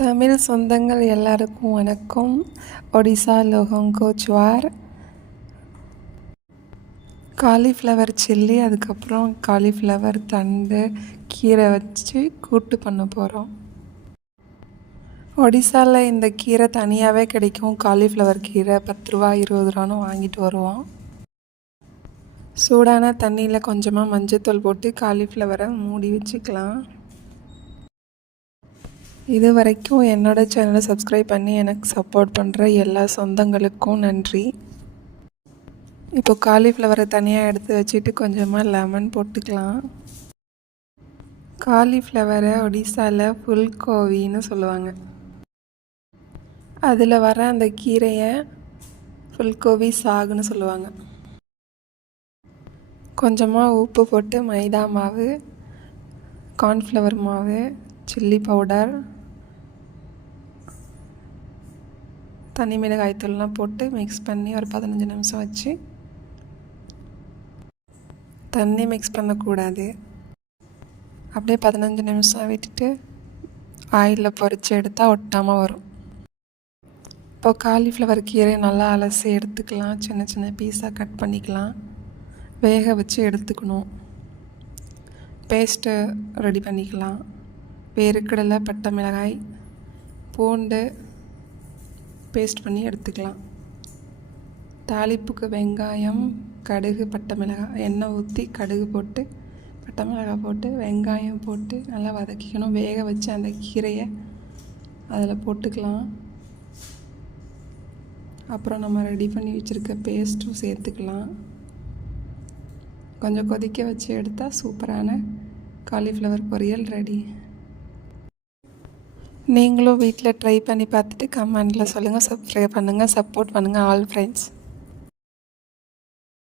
தமிழ் சொந்தங்கள் எல்லாருக்கும் வணக்கம். ஒடிசா லோகங்கோ ஜுவார், காலிஃப்ளவர் சில்லி, அதுக்கப்புறம் காலிஃப்ளவர் தண்டு கீரை வச்சு கூட்டு பண்ண போகிறோம். ஒடிசாவில் இந்த கீரை தனியாகவே கிடைக்கும். காலிஃப்ளவர் கீரை 10 ரூபா 20 ரூபான்னு வாங்கிட்டு வருவோம். சூடான தண்ணியில் கொஞ்சமாக மஞ்சத்தூள் போட்டு காலிஃப்ளவரை மூடி வச்சுக்கலாம். இது வரைக்கும் என்னோடய சேனலை சப்ஸ்கிரைப் பண்ணி எனக்கு சப்போர்ட் பண்ணுற எல்லா சொந்தங்களுக்கும் நன்றி. இப்போ காலிஃப்ளவரை தனியாக எடுத்து வச்சுட்டு கொஞ்சமாக லெமன் போட்டுக்கலாம். காலிஃப்ளவரை ஒடிசாவில் ஃபுல்கோவின்னு சொல்லுவாங்க. அதில் வர அந்த கீரையை ஃபுல்கோவி சாகுன்னு சொல்லுவாங்க. கொஞ்சமாக உப்பு போட்டு மைதா மாவு, கார்ன்ஃப்ளவர் மாவு, சில்லி பவுடர், தனி மிளகாய் தூள்லாம் போட்டு மிக்ஸ் பண்ணி ஒரு 15 நிமிஷம் வச்சு, தண்ணி மிக்ஸ் பண்ணக்கூடாது, அப்படியே 15 நிமிஷம் விட்டுட்டு ஆயிலில் பொரித்து எடுத்தால் ஒட்டாமல் வரும். இப்போ காலிஃப்ளவர் கீரை நல்லா அலசி எடுத்துக்கலாம். சின்ன சின்ன பீஸாக கட் பண்ணிக்கலாம். வேக வச்சு எடுத்துக்கணும். பேஸ்ட்டு ரெடி பண்ணிக்கலாம். வேர்க்கடலை, பட்டை மிளகாய், பூண்டு பேஸ்ட் பண்ணி எடுத்துக்கலாம். தாளிப்புக்கு வெங்காயம், கடுகு, பட்டை மிளகாய், எண்ணெய் ஊற்றி கடுகு போட்டு பட்டை மிளகாய் போட்டு வெங்காயம் போட்டு நல்லா வதக்கிக்கணும். வேக வச்சு அந்த கீரையை அதில் போட்டுக்கலாம். அப்புறம் நம்ம ரெடி பண்ணி வச்சுருக்க பேஸ்ட்டும் சேர்த்துக்கலாம். கொஞ்சம் கொதிக்க வச்சு எடுத்தால் சூப்பரான காலிஃப்ளவர் பொரியல் ரெடி. நீங்களும் வீட்டில் ட்ரை பண்ணி பார்த்துட்டு கமெண்டில் சொல்லுங்கள். சப்ஸ்கிரைப் பண்ணுங்கள், சப்போர்ட் பண்ணுங்கள் ஆல் ஃப்ரெண்ட்ஸ்.